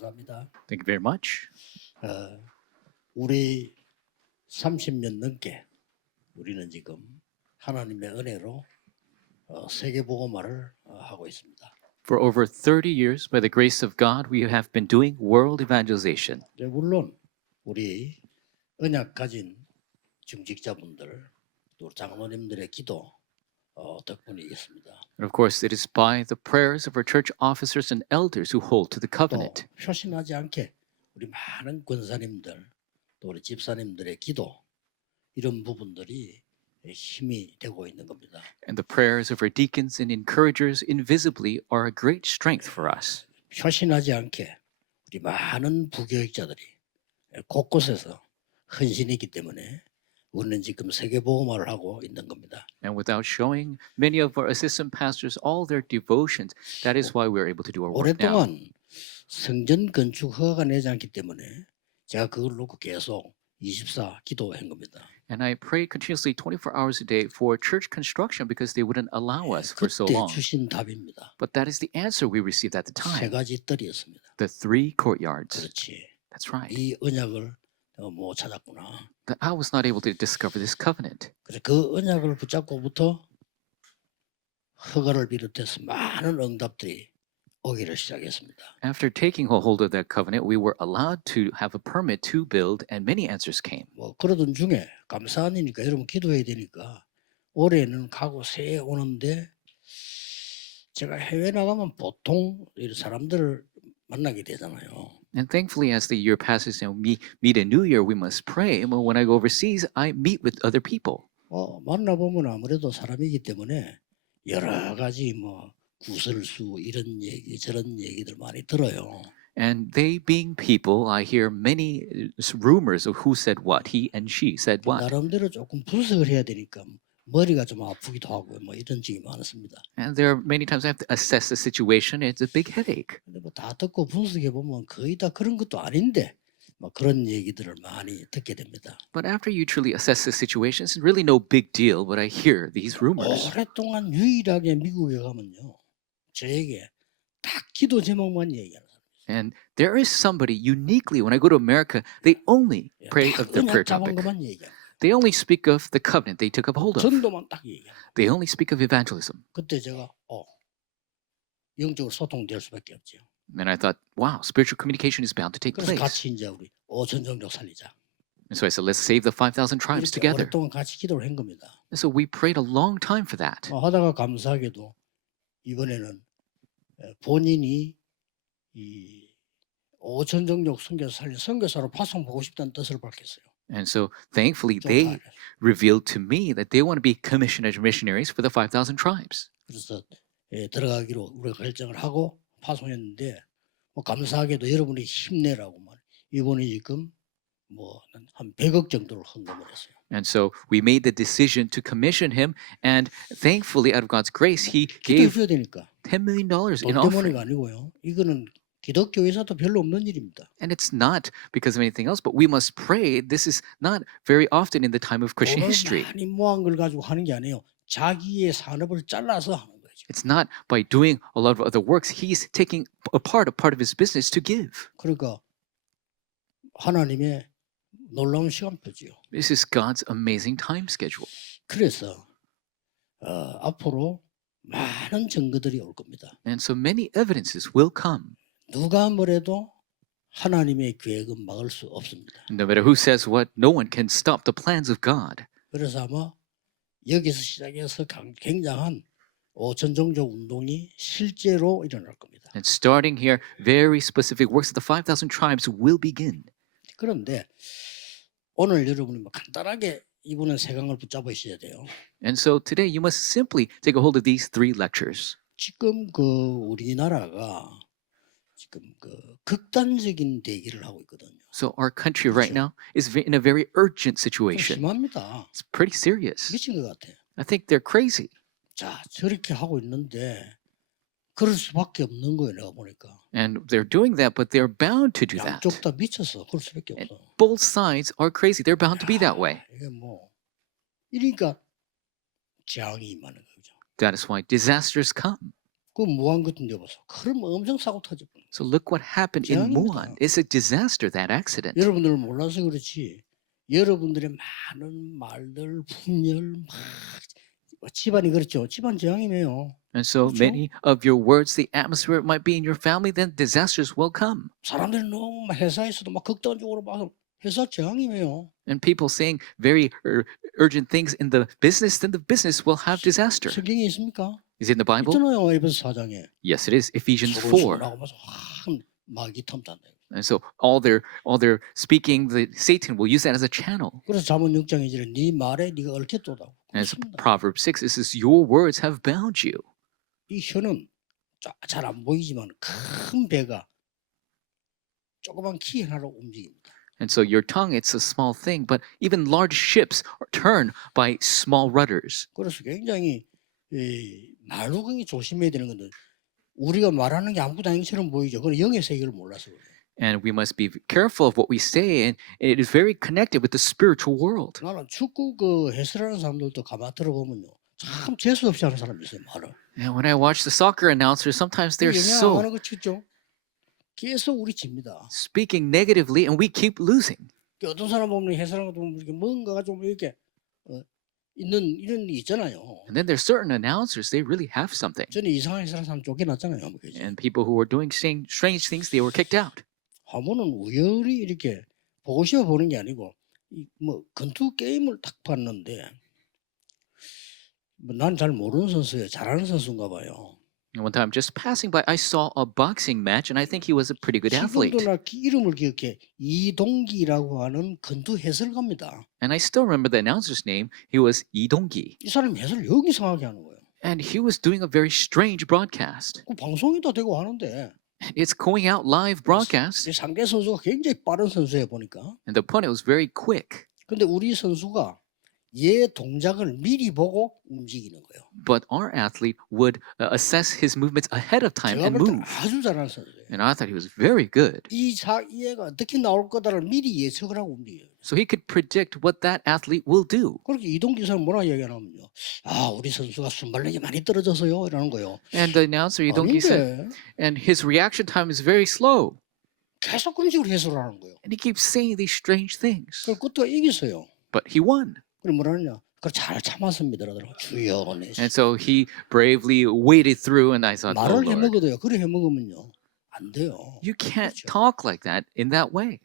감사합니다. Thank you very much. 우리 30년 넘게 우리는 지금 하나님의 은혜로 세계 복음화를 하고 있습니다. For over 30 years, by the grace of God, we have been doing world evangelization. 네, 물론 우리 언약 가진 중직자분들 또 장로님들의 기도 덕분이겠습니다. And of course, it is by the prayers of our church officers and elders who hold to the 또 covenant. 표신하지 않게 우리 많은 권사님들 또 우리 집사님들의 기도 이런 부분들이 힘이 되고 있는 겁니다. And the prayers of our deacons and encouragers invisibly are a great strength for us. 표신하지 않게 우리 많은 부교육자들이 곳곳에서 헌신이기 때문에 우리는 지금 세계복음화를 하고 있는 겁니다. And without showing many of our assistant pastors all their devotions, that is why we're able to do our work now. 오랫동안 성전 건축 허가가 내지 않기 때문에 제가 그걸 놓고 계속 24 기도한 겁니다. And I prayed continuously 24 hours a day for church construction because they wouldn't allow us for so 그때 long. 주신 답입니다. But that is the answer we received at the 세 time. 가지 뜰이었습니다. The 3 courtyards. 그렇지. That's right. 이 언약을 못 찾았구나. That I was not able to discover this covenant. 그래서 그 언약을 붙잡고부터 허가를 비롯해서 많은 응답들이 오기를 시작했습니다. After taking a hold of that covenant, we were allowed to have a permit to build, and many answers came. 뭐 그러던 중에 감사한 일이니까 여러분 기도해야 되니까 올해는 가고 새해 오는데 제가 해외 나가면 보통 이런 사람들을 만나게 되잖아요. And thankfully, as the year passes and we meet a new year, we must pray. But when I go overseas, I meet with other people. 만나보면 아무래도 사람이기 때문에 여러 가지 뭐 구설수 이런 얘기 저런 얘기들 많이 들어요. And they being people, I hear many rumors of who said what, he and she said what. 나름대로 조금 분석을 해야 되니까 머리가 좀 아프기도 하고 뭐 이런 적이 많았습니다. And there are many times I have to assess the situation. It's a big headache. 근데 뭐 다 듣고 분석해 보면 거의 다 그런 것도 아닌데 뭐 그런 얘기들을 많이 듣게 됩니다. But after you truly assess the situation, it's really no big deal. But I hear these rumors. 오랫동안 유일하게 미국에 가면요, 저에게 딱 기도 제목만 얘기하는 사람. And there is somebody uniquely, when I go to America, they only pray of the prayer 잡은 topic. 것만 얘기하는. They only speak of the covenant they took up hold of. 전도만 딱 얘기하는. They only speak of evangelism. 그때 제가 영적으로 소통될 수밖에 없죠. And I thought, wow, spiritual communication is bound to take 그래서 place. 같이 이제 우리 5천 종족 살리자. And so I said, let's save the 5,000 tribes 이렇게 together. 오랫동안 같이 기도를 한 겁니다. And so we prayed a long time for that. 하다가 감사하게도 이번에는 본인이 이 5천 종족 선교사 살린 선교사로 파송하고 싶다는 뜻을 밝혔어요. And so thankfully, 좀 they 다 revealed to me that they want to be commissioned as missionaries for the 5,000 tribes. 그래서 들어가기로 우리가 결정을 하고 파송했는데 감사하게도 여러분이 힘내라고만 이번에 지금 한 100억 정도를 헌금을 했어요. And so we made the decision to commission him. And thankfully, out of God's grace, he gave 기도해줘야 되니까. $10 million in 돈 offering. 때문에가 아니고요. 이거는 기독교에서도 별로 없는 일입니다. And it's not because of anything else, but we must pray. This is not very often in the time of Christian 돈을 history. 많이 모은 걸 가지고 하는 게 아니에요. 자기의 산업을 잘라서 하는 거죠. It's not by doing a lot of other works. He's taking a part of his business to give. 그러니까 하나님의 놀라운 시간표지요. This is God's amazing time schedule. 그래서 앞으로 많은 증거들이 올 겁니다. And so many evidences will come. 누가 뭐래도 하나님의 계획은 막을 수 없습니다. No matter who says what, no one can stop the plans of God. 그래서 아마 여기서 시작해서 굉장한 5천 종족 운동이 실제로 일어날 겁니다. And starting here, very specific works of the 5,000 tribes will begin. 그런데 오늘 여러분이 간단하게 이분은 세 강을 붙잡으셔야 돼요. And so today you must simply take a hold of these 3 lectures. 지금 우리나라가 지금 극단적인 대기를 하고 있거든요. So our country right now is in a very urgent 좀 situation. 심합니다. It's pretty serious. 미친 것 같아요. I think they're crazy. 자, 저렇게 하고 있는데 그럴 수밖에 없는 거예요, 내가 보니까. And they're doing that, but they're bound to do that. 양쪽 다 미쳐서 그럴 수밖에 And 없어. both sides are crazy. They're bound to be that way. 이게 이러니까 재앙이 임하는 거죠. That is why disasters come. 그 무한 같은 데 봐서 그럼 엄청 사고 터졌구나. So look what happened in Muan. 재앙입니다. It's a disaster, that accident. 여러분들은 몰라서 그렇지. 여러분들의 많은 말들, 풍열, 막 집안이 그렇죠. 집안 재앙이네요. And so 그렇죠? many of your words, the atmosphere it might be in your family, then disasters will come. 사람들이 너무 막 회사에서도 막 극단적으로 막 회사 재앙이네요. And people saying very urgent things in the business, then the business will have disaster. 성경에 있습니까? Is it in the Bible? 있잖아요. 에베소 4장에. Yes, it is. Ephesians 서로 4. 나고 막 마귀 탐탄다. And so all their speaking, the Satan will use that as a channel. 그래서 잠언 6장에 이제 네 말에 네가 얽혔도다. As 그렇습니다. Proverbs 6, it says, your words have bound you. 이 혀는 잘 안 보이지만 큰 배가 조그만 키 하나로 움직입니다. And so your tongue, it's a small thing, but even large ships are turned by small rudders. 그래서 굉장히 말도 굉장히 조심해야 되는 건데 우리가 말하는 게 아무것도 아닌 것처럼 보이죠. 그건 영의 세계를 몰라서 그래요. And we must be careful of what we say, and it is very connected with the spiritual world. 나는 축구 그 해설하는 사람들도 가만 들어보면요. 참 재수 없이 하는 사람이 있어요. 말을. And when I watch the soccer announcers, sometimes they're 영향 안 so 하는 거 치죠. 계속 우리 집니다. speaking negatively, and we keep losing. 어떤 사람 보면 해설하는 거 보면 이렇게 뭔가가 좀 이렇게 있는 이런 게 있잖아요. And then there's certain announcers, they really have something. 전에 이상한 해설하는 사람 쫓겨났잖아요. 뭐 그죠? And people who were doing strange things, they were kicked out. 화보는 우연히 이렇게 보고 싶어 보는 게 아니고 뭐 권투 게임을 딱 봤는데 난 잘 모르는 선수예요. 잘하는 선수인가 봐요. And one time, just passing by, I saw a boxing match, and I think he was a pretty good athlete. 지금도 나 이름을 기억해. 이동기라고 하는 권투 해설가입니다. And I still remember the announcer's name. He was Lee Dong-gi. 이 사람이 해설을 여기 이상하게 하는 거예요. And he was doing a very strange broadcast. 그 방송에도 되고 하는데 It's going out live broadcast, 이 상대 선수가 굉장히 빠른 선수예요 보니까. and the opponent was very quick. 근데 우리 선수가 얘 동작을 미리 보고 움직이는 거예요. But our athlete would assess his movements ahead of time 제가 and 볼 때 move. 아주 잘하는 선수예요. And I thought he was very good. 이 얘가 어떻게 나올 거다를 미리 예측을 하고 움직여요. So he could predict what that athlete will do. 그렇게 이동기 사람 뭐라 얘기하냐면요. 아 우리 선수가 순발력이 많이 떨어져서요 이러는 거예요. And the announcer, Lee Dong-gi, said, 아닌데 and his reaction time is very slow. 계속 그런 식으로 해설을 하는 거예요. And he keeps saying these strange things. 그걸 그때가 이겼어요. But he won. 그럼 뭐라 하냐. 그걸 잘 참았습니다. 그러더라고. 주여 내 And so he bravely waded through, and I thought, oh, 말을 Lord, 해먹어도요. 그래 해먹으면요. 안 돼요. you can't 그렇죠. talk like that in that way.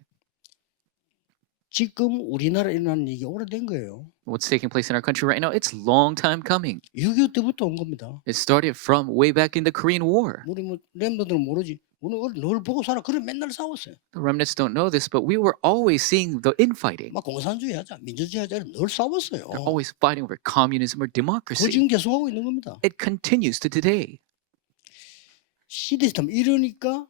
지금 우리나라에 일어나는 얘기 오래된 거예요. What's taking place in our country right now, it's long time coming. 6.25 때부터 온 겁니다. It started from way back in the Korean War. 우리 뭐 렘버들은 모르지. 우리는 늘 보고 살아. 그래 맨날 싸웠어요. The remnants don't know this, but we were always seeing the infighting. 막 공산주의 하자, 민주주의 하자 늘 싸웠어요. They're always fighting over communism or 그거 democracy. 지금 계속하고 있는 겁니다. It continues to today. 시스템 이러니까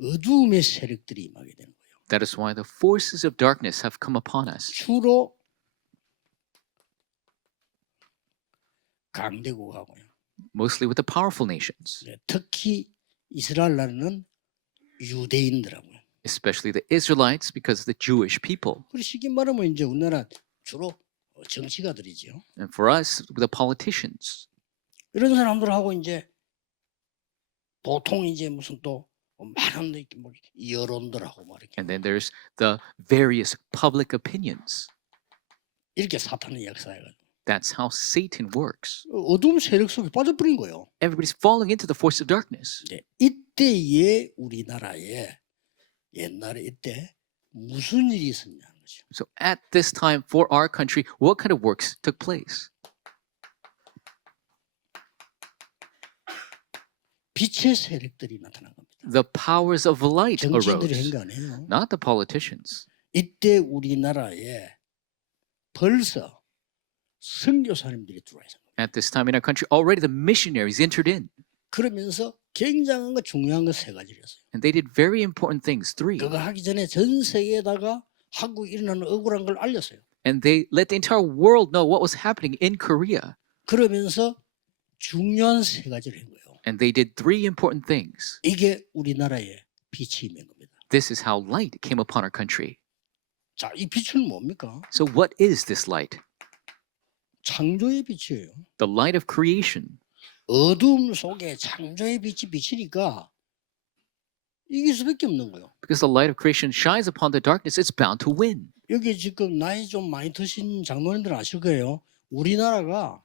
어두움의 세력들이 임하게 되는 거예요. That is why the forces of darkness have come upon us. 주로 강대국하고요. Mostly with the powerful nations, 특히 이스라엘 나라는 유대인들하고요. especially the Israelites, because of the Jewish people. 그리고 쉽게 말하면 이제 우리나라 주로 정치가들이죠. And for us, the politicians. 이런 사람들하고 이제 보통 이제 무슨 또 많은 뭐 여론들하고 뭐 이렇게 And then there's the various public opinions. 이렇게 사탄의 역사예요. That's how Satan works. 어두움 세력 속에 빠져버린 거예요. Everybody's falling into the force of darkness. 네, 이때에 우리나라에 옛날에 이때 무슨 일이 있었냐는 거죠. So at this time for our country, what kind of works took place? 빛의 세력들이 나타난 겁니다. The powers of light 정치인들이 한 arose, 거 아니에요. not the politicians. 이때 우리나라에 벌써 선교사님들이 들어와 있어요. At this time in our country, already the missionaries entered in, 그러면서 굉장한 거 중요한 거 세 가지를 했어요. and they did very important things. 3. 그거 하기 전에 전 세계에다가 한국에 일어나는 억울한 걸 알렸어요. And they let the entire world know what was happening in Korea. 그러면서 중요한 세 가지를 한 거예요. And they did 3 important things. 이게 우리나라의 빛이 있는 겁니다. This is how light came upon our country. 자, 이 빛은 뭡니까? So what is this light? 창조의 빛이에요. the light of creation. 어둠 속에 창조의 빛이 비치니까 이길 수밖에 없는 거예요. Because the light of creation shines upon the darkness, it's bound to win. 여기 지금 나이 좀 많이 드신 장로님들 아실 거예요. 우리나라가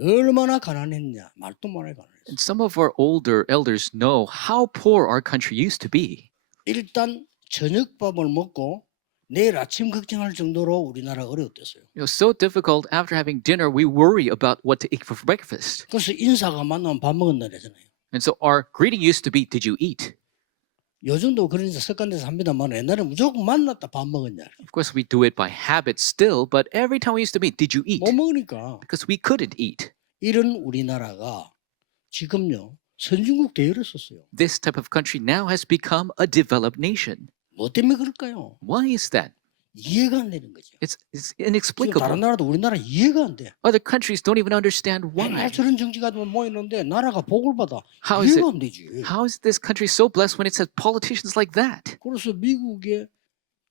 얼마나 가난했냐. 말도 못해 가난했어요. And some of our older elders know how poor our country used to be. 일단 저녁밥을 먹고 내일 아침 걱정할 정도로 우리나라 어려웠댔어요. So difficult after having dinner, we worry about what to eat for breakfast. 그래서 인사가 만나면 밥 먹었나 그러잖아요. And so our greeting used to be, did you eat? 요즘도 그런 인사 습관돼서 합니다만 옛날에 무조건 만났다 밥 먹었냐. Of course, we do it by habit still, but every time we used to meet, did you eat? 못 먹으니까 Because we couldn't eat. 이런 우리나라가 지금요 선진국 대열했었어요. This type of country now has become a developed nation. 뭐 때문에 그럴까요? Why is that? 이해가 안 되는 거죠. It's 지금 inexplicable. 다른 나라도 우리나라 이해가 안 돼. Other countries don't even understand why. 맨날 저런 정치가 모이는데 나라가 복을 받아. How is 이해가 it? 안 되지. How is this country so blessed when it has politicians like that? 그래서 미국에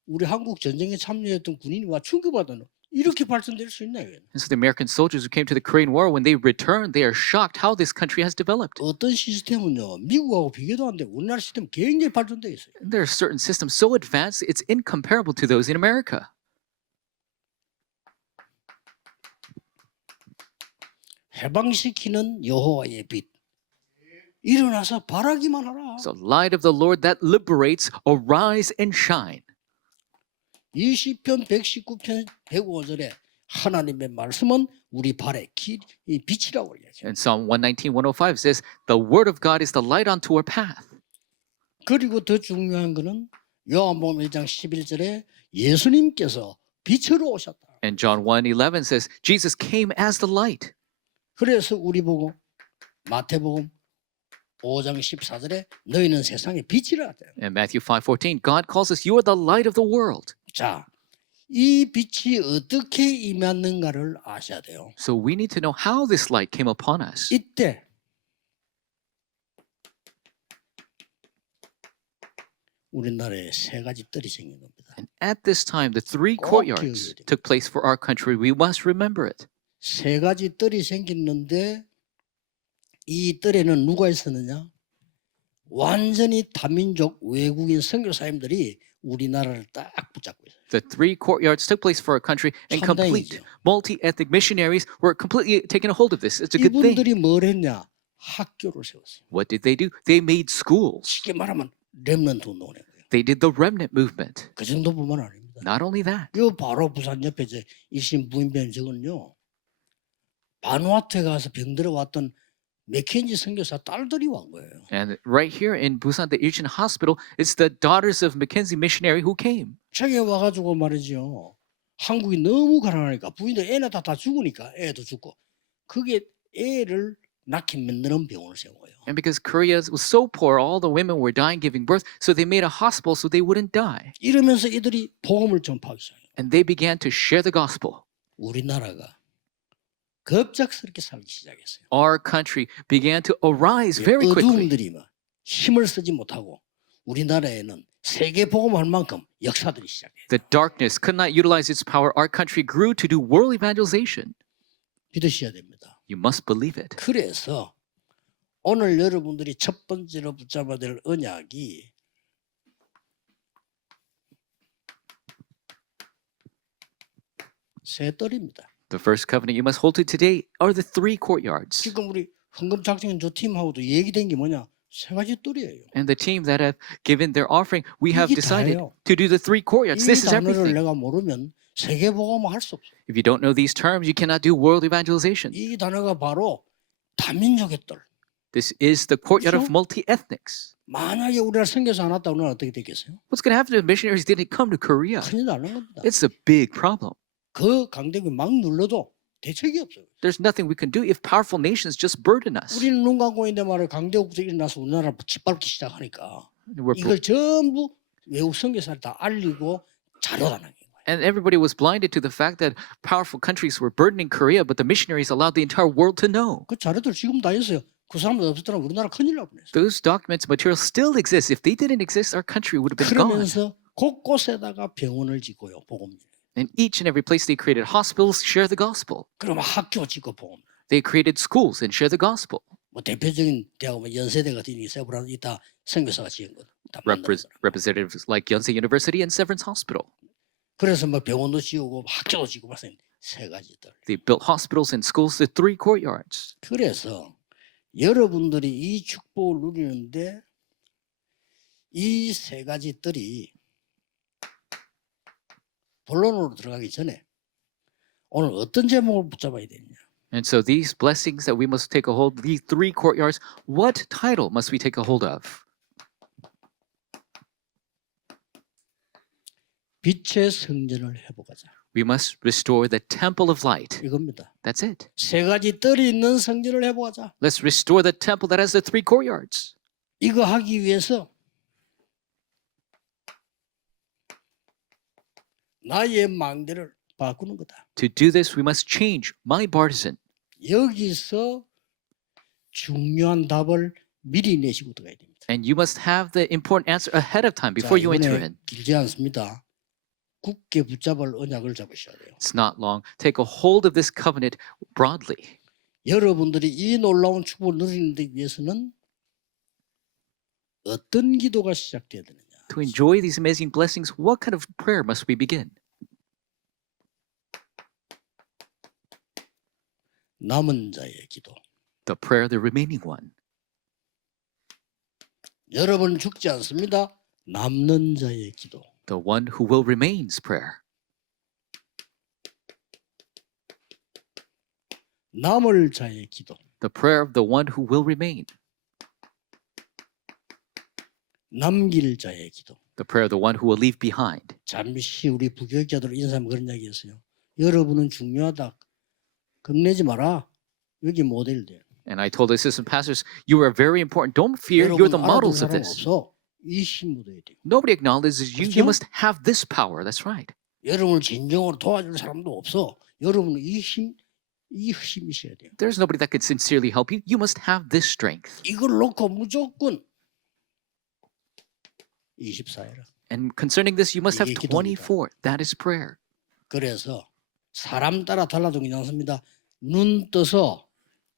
우리 한국 전쟁에 참여했던 군인이 와 충격받아는 이렇게 발전될 수 있나요? And so the American soldiers who came to the Korean War, when they returned, they are shocked how this country has developed. 어떤 시스템은요 미국하고 비교도 안 돼. 우리나라 시스템 굉장히 발전돼 있어요. And there are certain systems so advanced, it's incomparable to those in America. 해방시키는 여호와의 빛. 일어나서 바라기만 하라. So light of the Lord that liberates, arise and shine. 20편 119편 105절에 하나님의 말씀은 우리 발의 빛이라고 얘기하죠. And Psalm 119, 105 says, the word of God is the light unto our path. 그리고 더 중요한 거는 요한복음 1장 11절에 예수님께서 빛으로 오셨다. And John 1:11 says, Jesus came as the light. 그래서 우리 보고 마태복음 5장 14절에 너희는 세상의 빛이라. And Matthew 5:14, God calls us, you are the light of the world. 자, 이 빛이 어떻게 임했는가를 아셔야 돼요. So we need to know how this light came upon us. 이때 우리나라에 세 가지 뜰이 생긴 겁니다. And at this time, the three 꼭 courtyards 기억해야 돼요. took place for our country. We must remember it. 세 가지 뜰이 생겼는데 이 뜰에는 누가 있었느냐? 완전히 다민족 외국인 선교사님들이 우리나라를 딱 붙잡고 있어요. The three courtyards took place for our country, and complete 천당이죠. multi-ethnic missionaries were completely taking a hold of this. It's a good thing. 이분들이 뭘 했냐? 학교를 세웠어요. What did they do? They made schools. 쉽게 말하면 렘넌트 운동을 한 거예요. They did the remnant movement. 그 정도뿐만 아닙니다. Not only that, 이거 바로 부산 옆에 이제 일신 부인변 저건요. 바누아투에 가서 병들어 왔던 맥켄지 선교사 딸들이 온 거예요. and right here in Busan, the Ilchin Hospital, it's the daughters of Mackenzie missionary who came. 저기 와가지고 말이죠. 한국이 너무 가난하니까 부인들 애나 다 죽으니까 애도 죽고 그게 애를 낳게 만드는 병원을 세운 거예요. And because Korea was so poor, all the women were dying giving birth, so they made a hospital so they wouldn't die. 이러면서 이들이 복음을 전파하기 시작해요. And they began to share the gospel. 우리나라가 급작스럽게 살기 시작했어요. Our country began to arise very quickly. 어두움들이 막 힘을 쓰지 못하고 우리나라에는 세계 복음할 만큼 역사들이 시작해요. The darkness could not utilize its power. Our country grew to do world evangelization. 믿으셔야 됩니다. You must believe it. 그래서 오늘 여러분들이 첫 번째로 붙잡아야 될 언약이 세 뜰입니다. The first covenant you must hold to today are the three courtyards. 지금 우리 헌금작전 저 팀하고도 얘기된 게 뭐냐? 세 가지 뜰이에요. And the team that have given their offering, we have 이게 decided 다예요. to do the three courtyards. 이 This is 단어를 everything. 내가 모르면 세계 복음을 할 수 없어요. If you don't know these terms, you cannot do world evangelization. 이 단어가 바로 다민족의 뜰. This is the courtyard of 그렇죠? multi-ethnics. 만약에 우리나라 선교사 안 왔다 그러면 어떻게 되겠어요? What's going to happen if missionaries didn't come to Korea? 큰일 나는 겁니다. It's a big problem. 그 강대국이 막 눌러도 대책이 없어요. There's nothing we can do if powerful nations just burden us. 우리는 눈 감고 있는데 말이에요. 강대국도 일어나서 우리나라를 짓밟기 시작하니까 We're 이걸 전부 외국 선교사를 다 알리고 자료하는 거예요. And everybody was blinded to the fact that powerful countries were burdening Korea, but the missionaries allowed the entire world to know. 그 자료들 지금 다 있어요. 그 사람들 없었더라 우리나라 큰일 날 뻔했어요. Those documents, materials still exist. If they didn't exist, our country would have been gone. 그러면서 곳곳에다가 병원을 짓고요. 복음. In each and every place they created hospitals, share the gospel. 그러면 학교 짓고 복음. They created schools and share the gospel. 뭐 대표적인 대학은 연세대 같은 세브란 이다 선교사가 지은 거. 다 만든 거라. Representatives like Yonsei University and Severance Hospital. 그래서 뭐 병원도 지우고 학교도 지고 말씀 세 가지들. They built hospitals and schools, the 3 courtyards. 그래서 여러분들이 이 축복을 누리는데 이 세 가지들이 본론으로 들어가기 전에 오늘 어떤 제목을 붙잡아야 되느냐. And so these blessings that we must take a hold, these 3 courtyards, what title must we take a hold of? 빛의 성전을 회복하자. We must restore the temple of light. 이겁니다. That's it. 세 가지 뜰이 있는 성전을 회복하자. Let's restore the temple that has the 3 courtyards. 이거 하기 위해서 나의 망대를 바꾸는 거다. To do this, we must change my partisan. 여기서 중요한 답을 미리 내시고 들어가야 됩니다. And you must have the important answer ahead of time 자, before you enter 이번에 in. 길지 않습니다. 굳게 붙잡을 언약을 잡으셔야 돼요. It's not long. Take a hold of this covenant broadly. 여러분들이 이 놀라운 축복을 누리는 데 위해서는 어떤 기도가 시작돼야 되느냐. To enjoy these amazing blessings, what kind of prayer must we begin? 남은 자의 기도. The prayer, the remaining one. 여러분 죽지 않습니다. 남는 자의 기도. The one who will remain's prayer. 남을 자의 기도. The prayer of the one who will remain. 남길 자의 기도. The prayer of the one who will leave behind. 잠시 우리 부교육자들 인사하면 그런 이야기 했어요. 여러분은 중요하다. 겁내지 마라. 여기 모델들. And I told the assistant pastors, you are very important. Don't fear. You're the 여러분 알아듣는 models of 사람 this. 없어. 이 힘 묻어야 돼. Nobody acknowledges you. You 그렇죠? must have this power. That's right. 여러분을 진정으로 도와줄 사람도 없어. 여러분은 이 힘이 있어야 돼요. There's nobody that could sincerely help you. You must have this strength. 이걸 놓고 무조건 24해라. And concerning this, you must have 이게 기도입니다. 24. That is prayer. 그래서 사람 따라 달라도 괜찮습니다. 눈 떠서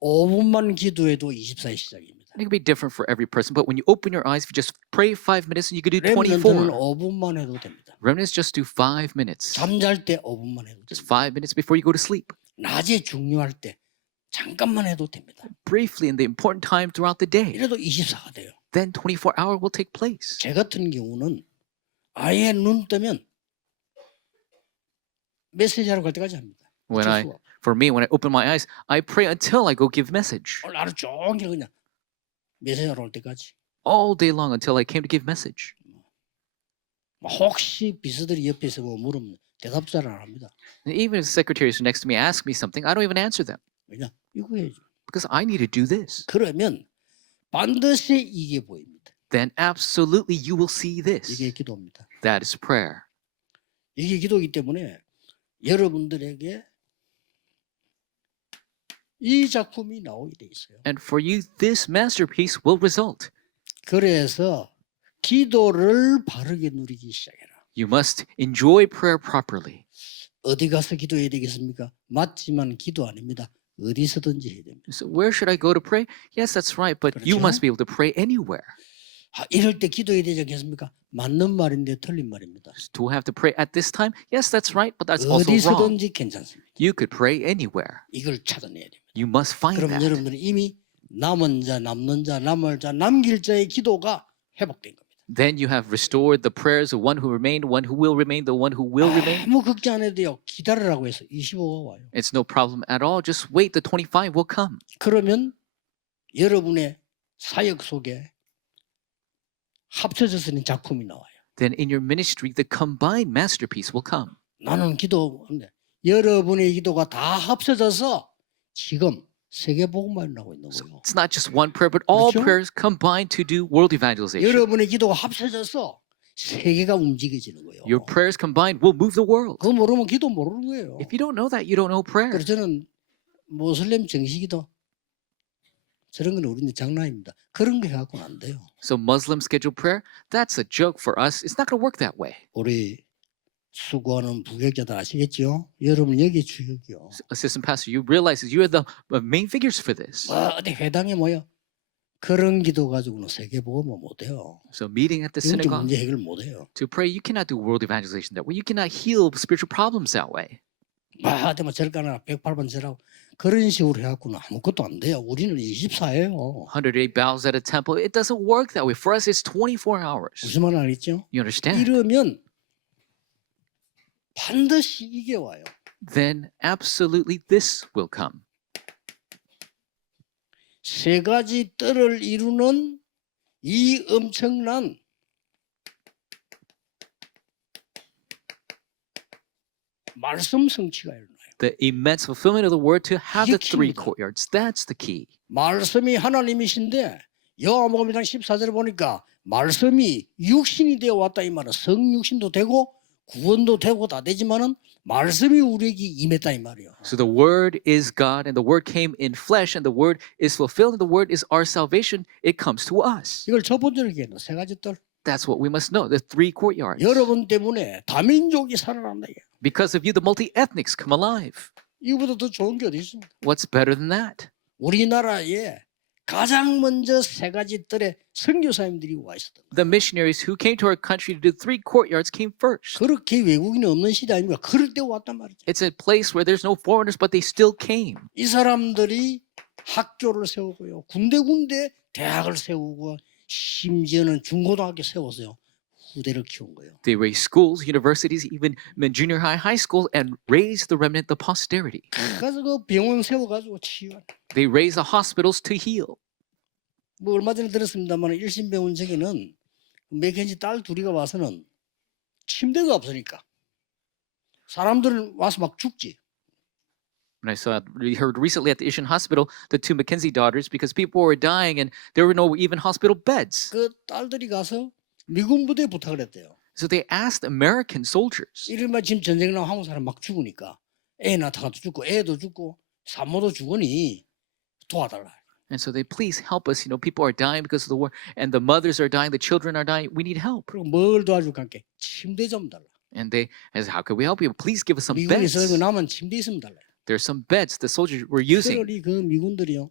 5분만 기도해도 24의 시작입니다. It can be different for every person, but when you open your eyes, if you just pray 5 minutes, and you can do 렘넌트는 24. 5분만 해도 됩니다. Remnants just do 5 minutes. 잠잘 때 5분만 해도 Just 됩니다. 5 minutes before you go to sleep. 낮에 중요할 때 잠깐만 해도 됩니다. Briefly in the important time throughout the day. 이래도 24가 돼요. Then 24-hour will take place. 제 같은 경우는 아예 눈 뜨면 메시지하러 갈 때까지 합니다. For me, when I open my eyes, I pray until I go give message. 오늘 하루 종일 그냥 메시지하러 올 때까지. All day long until I came to give message. 혹시 비서들이 옆에서 뭐 물으면 대답 잘 안 합니다. And even if the secretaries next to me ask me something, I don't even answer them 왜냐? 이거 해야죠. because I need to do this. 그러면 반드시 이게 보입니다. Then absolutely you will see this. 이게 기도입니다. That is prayer. 이게 기도이기 때문에 여러분들에게 이 작품이 나오게 돼 있어요. And for you, this masterpiece will result. 그래서 기도를 바르게 누리기 시작해라. You must enjoy prayer properly. 어디 가서 기도해야 되겠습니까? 맞지만 기도 아닙니다. 어디서든지 해야 됩니다. So where should I go to pray? Yes, that's right, but you 그렇죠? must be able to pray anywhere. 이럴 때 기도해야 되지 않겠습니까? 맞는 말인데 틀린 말입니다. To have to pray at this time? Yes, that's right, but that's also wrong. 어디서든지 괜찮습니다. You could pray anywhere. 이걸 찾아내야 됩니다. You must find 그러면 that. 여러분들은 이미 남은 자, 남는 자, 남을 자, 남길 자의 기도가 회복된 겁니다. Then you have restored the prayers of one who remained, one who will remain, the one who will remain. 아무 걱정 안 해도 돼요. 기다리라고 해서 25가 와요. It's no problem at all. Just wait, the 25 will come. 그러면 여러분의 사역 속에 합쳐져서 있는 작품이 나와요. Then in your ministry, the combined masterpiece will come. 나는 기도하는데 여러분의 기도가 다 합쳐져서 지금 세계복음만 나고 있는 So 거예요. it's not just one prayer, but all 그렇죠? prayers combined to do world evangelization. 여러분의 기도가 합쳐져서 세계가 움직여지는 거예요. Your prayers combined will move the world. 그거 모르면 기도 모르는 거예요. If you don't know that, you don't know prayer. 그래서 저는 모슬렘 정식기도 저런 건 우리는 장난입니다. 그런 거 해갖고는 안 돼요. So Muslim scheduled prayer, that's a joke for us. It's not going to work that way. 우리 수고하는 부격자들 아시겠죠? 여러분 여기 주역이요. Assistant pastor, you realize that you are the main figures for this. 어디 회당에 모여 그런 기도 가지고는 세계복음은 못해요. So meeting at the 영적 synagogue 문제 해결 못해요. to pray, you cannot do world evangelization that way. You cannot heal spiritual problems that way. 어디 절가나 108번 절하고 그런 식으로 해갖고는 아무것도 안 돼요. 우리는 24예요. 108 bows at a temple. It doesn't work that way. For us, it's 24 hours. 무슨 말 알겠죠? You understand? 이러면 반드시 이게 와요. Then absolutely this will come. 세 가지 뜰을 이루는 이 엄청난 말씀 성취가 일어나요. The immense fulfillment of the word to have the three 키입니다. courtyards. That's the key. 말씀이 하나님이신데 요한복음 1장 14절에 보니까 말씀이 육신이 되어 왔다 이 말은 성육신도 되고 구원도 되고 다 되지만은 말씀이 우리에게 임했다 이 말이에요. So the word is God, and the word came in flesh, and the word is fulfilled, and the word is our salvation. It comes to us. 이걸 첫 번째로 얘기해요. 세 가지 뜰. That's what we must know. The three courtyards. 여러분 때문에 다민족이 살아난다 이게. Because of you, the multi-ethnics come alive. 이보다 더 좋은 게 어디 있습니까? What's better than that? 우리나라에 가장 먼저 세 가지 뜰에 선교사님들이 와 있었던 거예요. The missionaries who came to our country to do three courtyards came first. 그렇게 외국인이 없는 시대 아닙니까? 그럴 때 왔단 말이죠. It's a place where there's no foreigners, but they still came. 이 사람들이 학교를 세우고요. 군데군데 대학을 세우고 심지어는 중고등학교 세워서요. 후대를 키운 거예요. They raised schools, universities, even junior high school, and raised the remnant, the posterity. 그래서 그 병원 세워가지고 치유한. They raised the hospitals to heal. 뭐 얼마 전에 들었습니다만 일신병원 저기는 맥켄지 딸 둘이가 와서는 침대가 없으니까 사람들은 와서 막 죽지. And we heard recently at the Ishan Hospital, the two Mackenzie daughters, because people were dying and there were no even hospital beds. 그 딸들이 가서 미군 부대에 부탁을 했대요. So they asked American soldiers. 이른바 지금 전쟁 나면 한국 사람 막 죽으니까 애 낳다가도 죽고 애도 죽고 산모도 죽으니 도와달라. And so they please help us. People are dying because of the war, and the mothers are dying, the children are dying. We need help. 그리고 뭘 도와줄까 함께 침대 좀 달라. And they asked, how can we help you? Please give us some 미군에서 beds. 그 남은 침대 있으면 달라. There's some beds the soldiers were using. 특별히 그 미군들이요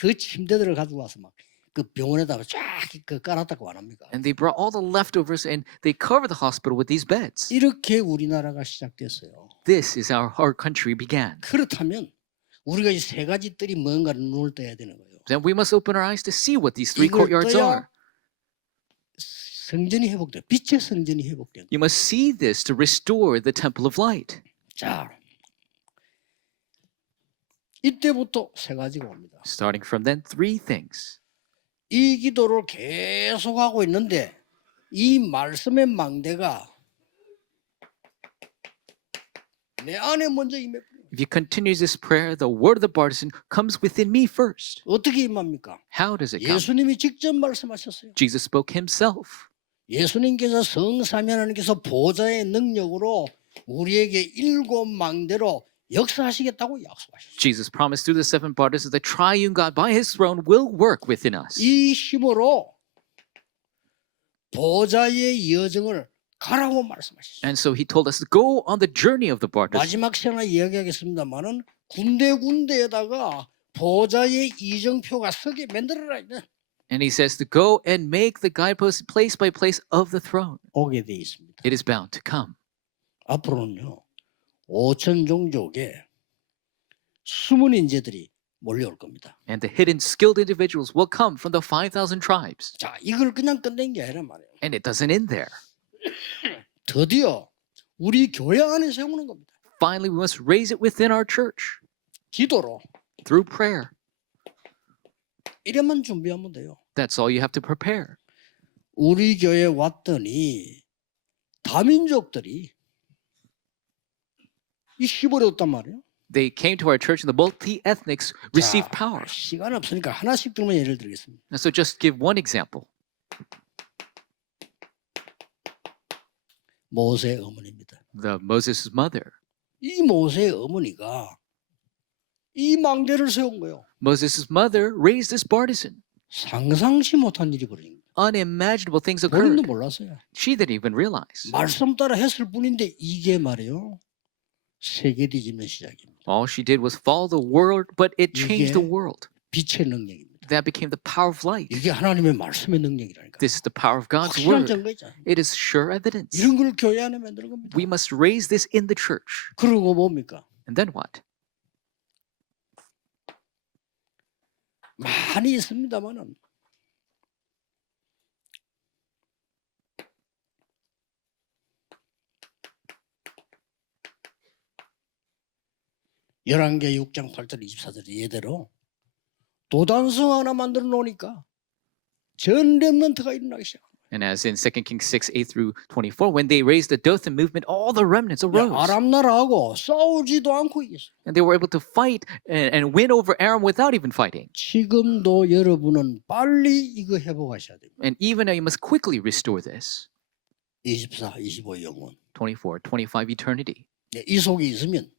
그 침대들을 가지고 와서 막 그 병원에다가 쫙 그 깔았다고 안 합니까? And they brought all the leftovers and they covered the hospital with these beds. 이렇게 우리나라가 시작됐어요. This is how our country began. 그렇다면 우리가 이 세 가지 뜰이 뭔가를 눈을 떠야 되는 거예요. Then we must open our eyes to see what these three 이걸 courtyards 떠야 are. 성전이 회복돼. 빛의 성전이 회복된. You must see this to restore the temple of light. 자, 이때부터 세 가지가 옵니다. Starting from then, three things. 이 기도를 계속하고 있는데 이 말씀의 망대가 내 안에 먼저 임해. If you continue this prayer, the word of the partisan comes within me first. 어떻게 임합니까? How does it come? 예수님이 직접 말씀하셨어요. Jesus spoke himself. 예수님께서 성삼위 하나님께서 보좌의 능력으로 우리에게 일곱 망대로 역사하시겠다고 약속하셨어요. Jesus promised through the seven partisans that the triune God by his throne will work within us. 이 힘으로 보좌의 여정을 가라고 말씀하셨어요. And so he told us to go on the journey of the partisans. 마지막 시간에 이야기하겠습니다만은 군데군데에다가 보좌의 이정표가 서게 만들어라. And he says to go and make the guideposts place by place of the throne. 오게 돼 있습니다. It is bound to come. 앞으로는요 5천 종족의 숨은 인재들이 몰려올 겁니다. And the hidden skilled individuals will come from the 5,000 tribes. 자, 이걸 그냥 끝낸 게 아니란 말이에요. And it doesn't end there. 드디어 우리 교회 안에 세우는 겁니다. Finally, we must raise it within our church 기도로 through prayer. 이래만 준비하면 돼요. That's all you have to prepare. 우리 교회 왔더니 다민족들이 이 힘을 얻었단 말이에요. They came to our church and the multi-ethnics received power. 시간 없으니까 하나씩 들면 예를 들겠습니다. And so just give one example. 모세의 어머니입니다. The Moses' mother. 이 모세의 어머니가 이 망대를 세운 거예요. Moses' mother raised this partisan. 상상치 못한 일이 벌어진 거예요. unimaginable things 본인도 occurred. 몰랐어요. She didn't even realize. 말씀 따라 했을 뿐인데 이게 말이요. 세계 뒤집는 시작입니다. All she did was follow the word, but it changed the 이게 world. 빛의 능력입니다. That became the power of light. 이게 하나님의 말씀의 능력이라니까. This is the power of God's 확실한 word. 증거이죠. It is sure evidence. 이런 걸 교회 안에 만드는 겁니다. We must raise this in the church. 그러고 뭡니까? And then what? 많이 있습니다만은 열왕기 6장 8절 24절 예대로 도단성 하나 만들어 놓으니까 전 렘넌트가 일어나기 시작. And as in 2 Kings 6, 8 through 24, when they raised the Dothan movement, all the remnants arose. 아람 나라하고 싸우지도 않고 이겼어요. And they were able to fight and win over Aram without even fighting. 지금도 여러분은 빨리 이거 회복하셔야 됩니다. And even now, you must quickly restore this. 24, 25 영원. 24, 25 eternity. 이 속에 있으면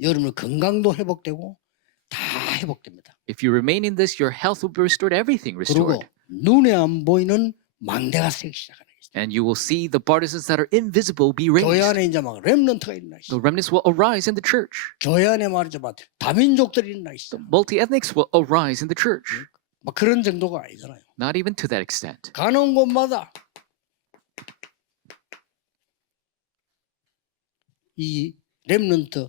여러분 건강도 회복되고 다 회복됩니다. If you remain in this, your health will be restored, everything 그리고 restored. 눈에 안 보이는 망대가 세기 시작하는 거죠. And you will see the partisans that are invisible be 교회 raised. 안에 이제 막 렘넌트가 일어나기 The 시작. remnants will arise in the church. 교회 안에 말이죠, 막 다민족들이 일어나기 시작. The multi-ethnics will arise in the church. 막 그런 정도가 아니잖아요. Not even to that extent. 가는 곳마다 이 렘넌트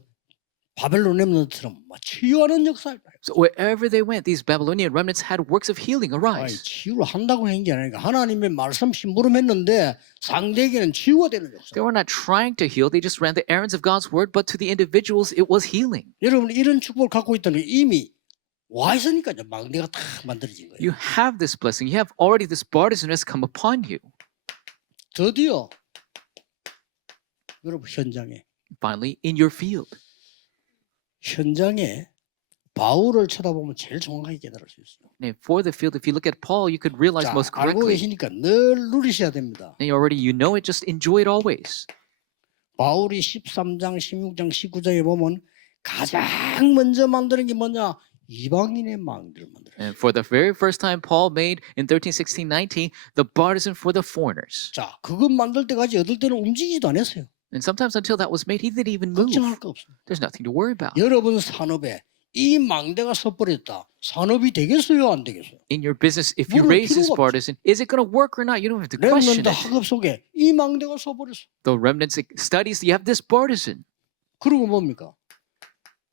바벨론 렘넌트처럼 막 치유하는 역사를 봐요. So wherever they went, these Babylonian remnants had works of healing 아니, arise. 치유를 한다고 한 게 아니라 하나님의 말씀 심부름했는데 상대에게는 치유가 되는 역사. They were not trying to heal, they just ran the errands of God's word, but to the individuals, it was healing. 여러분 이런 축복을 갖고 있다는 게 이미 와 있으니까 이제 망대가 탁 만들어진 거예요. You have this blessing. You have already this partisan has come upon you. 드디어 여러분 현장에 Finally, in your field. 현장에 바울을 쳐다보면 제일 정확하게 깨달을 수 있어요. And for the field, if you look at Paul, you could realize 자, most 알고 correctly. 계시니까 늘 누리셔야 됩니다. And you know it, just enjoy it always. 바울이 13장, 16장, 19장에 보면 가장 먼저 만드는 게 뭐냐? 이방인의 망대를 만들어요. And for the very first time, Paul made in 13, 16, 19, the partisan for the foreigners. 자, 그것 만들 때까지 얻을 때는 움직이지도 않았어요. And sometimes until that was made, he didn't even move. 걱정할 거 없어요. There's nothing to worry about. 여러분 산업에 이 망대가 서버렸다. 산업이 되겠어요, 안 되겠어요? In your business, if you 물을 raise this 필요가 없죠. partisan, is it going to work or not? You don't have to question 렘넌트 it. 학업 속에 이 망대가 서버렸어. The remnants studies, you have this partisan. 그리고 뭡니까?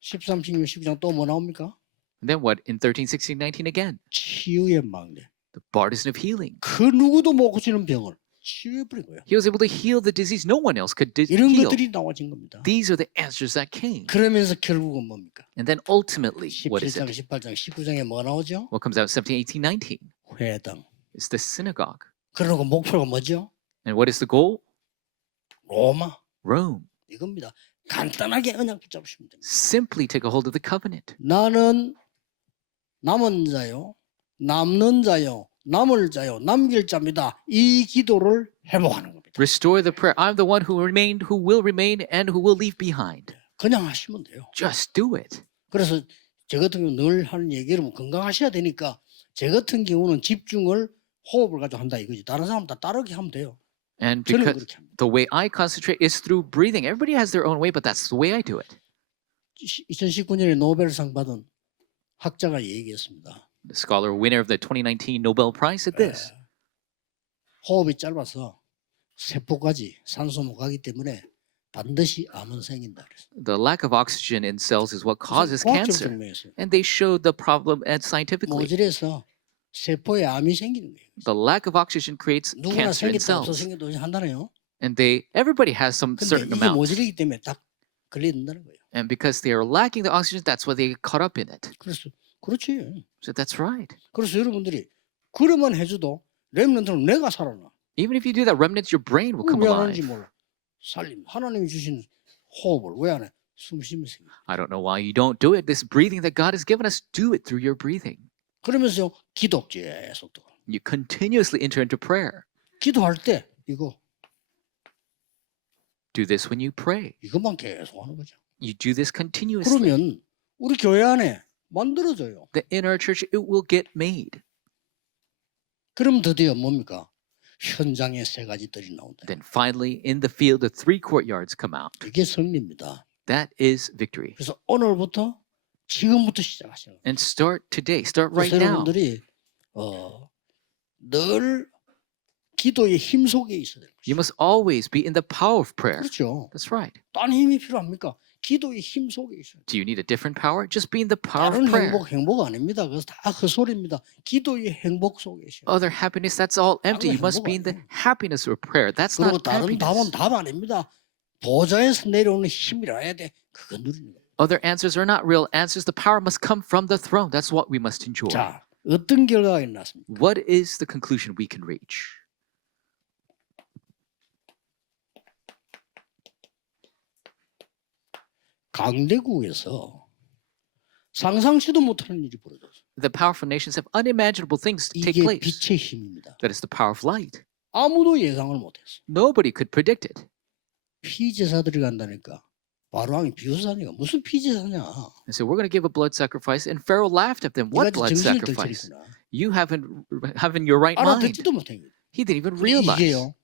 13, 16, 19장 또 뭐 나옵니까? And then what? In 13, 16, 19 again, 치유의 망대. the partisan of healing. 그 누구도 못 고치는 병을 치유해버린 거예요. He was able to heal the disease no one else could 이런 heal. 것들이 나와진 겁니다. These are the answers that came. 그러면서 결국은 뭡니까? And then ultimately, what is 17장, it? 18장, 19장에 뭐 나오죠? What comes out 17, 18, 19? 회당. It's the synagogue. 그러고 목표가 뭐죠? And what is the goal? 로마. Rome. 이겁니다. 간단하게 언약 붙잡으시면 됩니다. Simply take a hold of the covenant. 나는 남은 자요, 남는 자요, 남을 자요, 남길 자입니다. 이 기도를 회복하는 겁니다. Restore the prayer. I'm the one who remained, who will remain, and who will leave behind. 그냥 하시면 돼요. Just do it. 그래서 저 같은 경우 늘 하는 얘기는 건강하셔야 되니까 저 같은 경우는 집중을 호흡을 가지고 한다 이거지. 다른 사람 다 따르게 하면 돼요. And 저는 because 그렇게 합니다. the way I concentrate is through breathing. Everybody has their own way, but that's the way I do it. 2019년에 노벨상 받은 학자가 얘기했습니다. The scholar winner of the 2019 Nobel Prize said this. 호흡이 짧아서 세포까지 산소 못 가기 때문에 반드시 암은 생긴다 그랬어요. The lack of oxygen in cells is what causes 과학적으로 cancer. 증명했어요. And they showed the problem and scientifically. 모질에서 세포에 암이 생기는 거예요. The lack of oxygen creates 누구나 cancer in 생겼다 없어 cells. 생겨도 한다네요. And everybody has some 근데 certain 이게 amount. 모질이기 때문에 딱 걸린다는 거예요. And because they are lacking the oxygen, that's why they get caught up in it. 그래서 그렇지. So that's right. 그래서 여러분들이 그러만 해줘도 렘넌트는 내가 살아나. Even if you do that, remnants, your brain will come 왜 안 하는지 alive. 몰라. 살림. 하나님이 주신 호흡을 왜 안 해? 숨 쉬면서. I don't know why you don't do it. This breathing that God has given us, do it through your breathing. 그러면서 기도 계속 또. You continuously enter into prayer. 기도할 때 이거 Do this when you pray. 이것만 계속 하는 거죠. You do this continuously. 그러면 우리 교회 안에 만들어져요. Then in our church, it will get made. 그럼 드디어 뭡니까? 현장에 세 가지 뜰이 나온다. Then finally, in the field, the 3 courtyards come out. 이게 승리입니다. That is victory. 그래서 오늘부터 지금부터 시작하시는 거예요. And start today. Start right 그래서 now. 여러분들이 늘 기도의 힘 속에 있어야 돼요. You must always be in the power of prayer. 그렇죠. That's right. 딴 힘이 필요합니까? 기도의 힘 속에 있어요. Do you need a different power? Just be in the power of 다른 prayer. 행복 아닙니다. 그래서 다 헛소리입니다. 기도의 행복 속에 있어요. Other happiness, that's all empty. You must be in the happiness of prayer. That's 그리고 not 다른 happiness. 답은 답 아닙니다. 보좌에서 내려오는 힘이라 해야 돼. 그거 누리는 거예요. Other answers are not real answers. The power must come from the throne. That's what we must enjoy. 자, 어떤 결과가 났습니까? What is the conclusion we can reach? 강대국에서 상상치도 못하는 일이 벌어졌어요. The powerful nations have unimaginable things to take 이게 place. 빛의 힘입니다. That is the power of light. 아무도 예상을 못했어. Nobody could predict it. 피제사들이 간다니까 바로왕이 비웃으니까 무슨 피제사냐? And so we're going to give a blood sacrifice. And Pharaoh laughed at them. 네가 What blood 정신을 sacrifice? 떨쳐있구나. You haven't your right mind. 알아듣지도 못한 거예요. He didn't even 근데 realize. 이게요.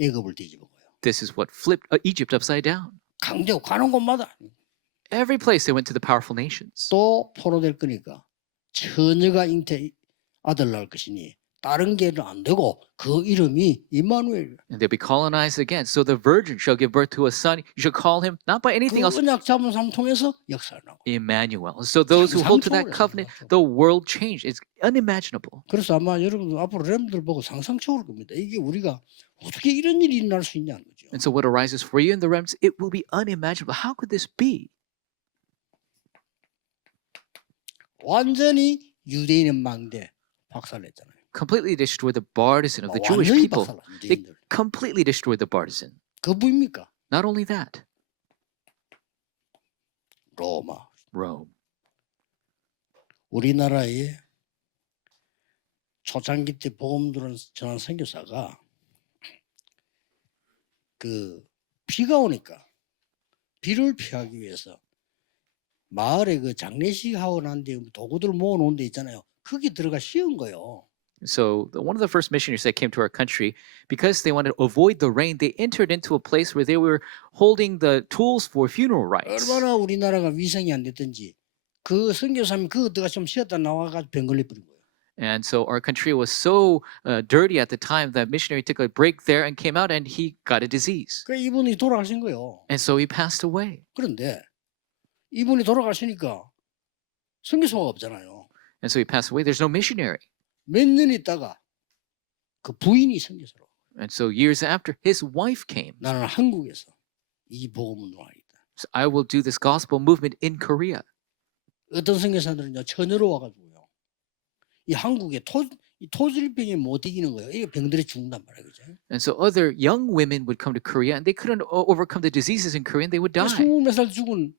애굽을 뒤집은 거예요. This is what flipped Egypt upside down. 강대국 가는 곳마다 Every place they went to the powerful nations. 또 포로될 거니까 처녀가 잉태 아들 낳을 것이니 다른 개는 안 되고 그 이름이 임마누엘. And they'll be colonized again. So the virgin shall give birth to a son. You shall call him not by anything 그 else, 언약 잡은 삶 통해서 역사를 나고. Emmanuel. So those who hold to that covenant, the world changed. It's unimaginable. 그래서 아마 여러분 앞으로 렘들 보고 상상치 올 겁니다. 이게 우리가 어떻게 이런 일이 일어날 수 있냐는 거죠. And so what arises for you in the realms, it will be unimaginable. How could this be? 완전히 유대인의 망대 박살냈잖아요. Completely destroyed the partisan of the Jewish 완전히 people. 박살나 They 유대인들. completely destroyed the partisan. 그 부입니까? Not only that, 로마. Rome. 우리나라에 초창기 때 복음 전한 선교사가 그 비가 오니까 비를 피하기 위해서 마을에 그 장례식 하고 난 뒤에 도구들 모아놓은 데 있잖아요. 거기 들어가 씌운 거예요. So one of the first missionaries that came to our country, because they wanted to avoid the rain, they entered into a place where they were holding the tools for funeral rites. 얼마나 우리나라가 위생이 안 됐든지 그 선교사님이 그거 들어가 좀 쉬었다 나와가지고 병 걸려버린 거예요. And so our country was so dirty at the time that missionary took a break there and came out and he got a disease. 그 이분이 돌아가신 거예요. And so he passed away. 그런데 이분이 돌아가시니까 선교사가 없잖아요. And so he passed away. There's no missionary. 몇 년 있다가 그 부인이 선교사로 And so years after, his wife came. 나는 한국에서 이 복음을 놓아야겠다. So I will do this gospel movement in Korea. 어떤 선교사들은요 처녀로 와가지고요 이 한국의 토질병에 못 이기는 거예요. 이게 병들이 죽는단 말이에요, 그죠? And so other young women would come to Korea and they couldn't overcome the diseases in Korea and they would die. 20몇 살 죽은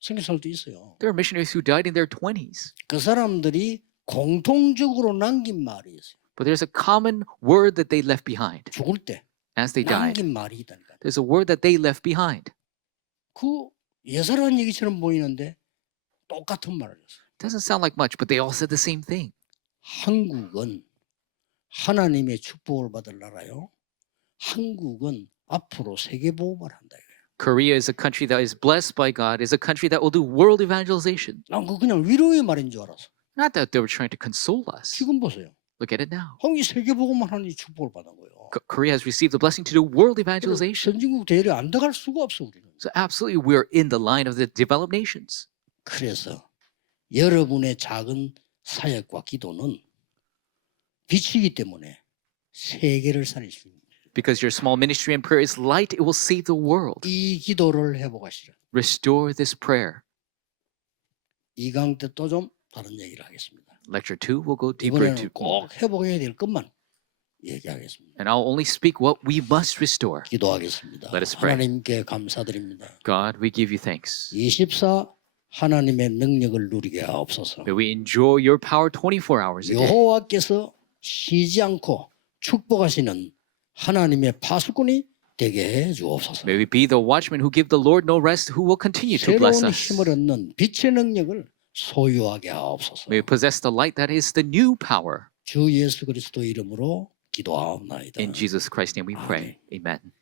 선교사들도 있어요. There are missionaries who died in their 20s. 그 사람들이 공통적으로 남긴 말이 있어요. But there's a common word that they left behind 죽을 때 as they died. 남긴 말이 있다니까. There's a word that they left behind. 그 예사로운 얘기처럼 보이는데 똑같은 말을 했어요. Doesn't sound like much, but they all said the same thing. 한국은 하나님의 축복을 받을 나라요. 한국은 앞으로 세계 복음을 한다. Korea is a country that is blessed by God, is a country that will do world evangelization. 난 그 그냥 위로의 말인 줄 알았어. Not that they were trying to console us. 지금 보세요. Look at it now. 한국이 세계 복음을 하는 이 축복을 받은 거예요. Korea has received the blessing to do world evangelization. 선진국 대열에 안 들어갈 수가 없어 우리는. So absolutely, we're in the line of the developed nations. 그래서 여러분의 작은 사역과 기도는 빛이기 때문에 세계를 살릴 수 있는. Because your small ministry and prayer is light, it will save the world. 이 기도를 회복하시라. Restore this prayer. 이 강의 때 또 좀 다른 얘기를 하겠습니다. Lecture 2 will go deeper into. 이번에는 꼭 회복해야 될 것만 얘기하겠습니다. And I'll only speak what we must restore. 기도하겠습니다. Let us pray. 하나님께 감사드립니다. God, we give you thanks. 24 하나님의 능력을 누리게 하옵소서. May we enjoy your power 24 hours a day. 여호와께서 쉬지 않고 축복하시는 하나님의 파수꾼이 되게 해 주옵소서. May we be the watchmen who give the Lord no rest, who will continue to bless 새로운 us. 힘을 얻는 빛의 능력을 소유하게 하옵소서. May we possess the light that is the new power. 주 예수 그리스도 이름으로 기도하옵나이다. In Jesus Christ's name we pray. 아멘. Amen.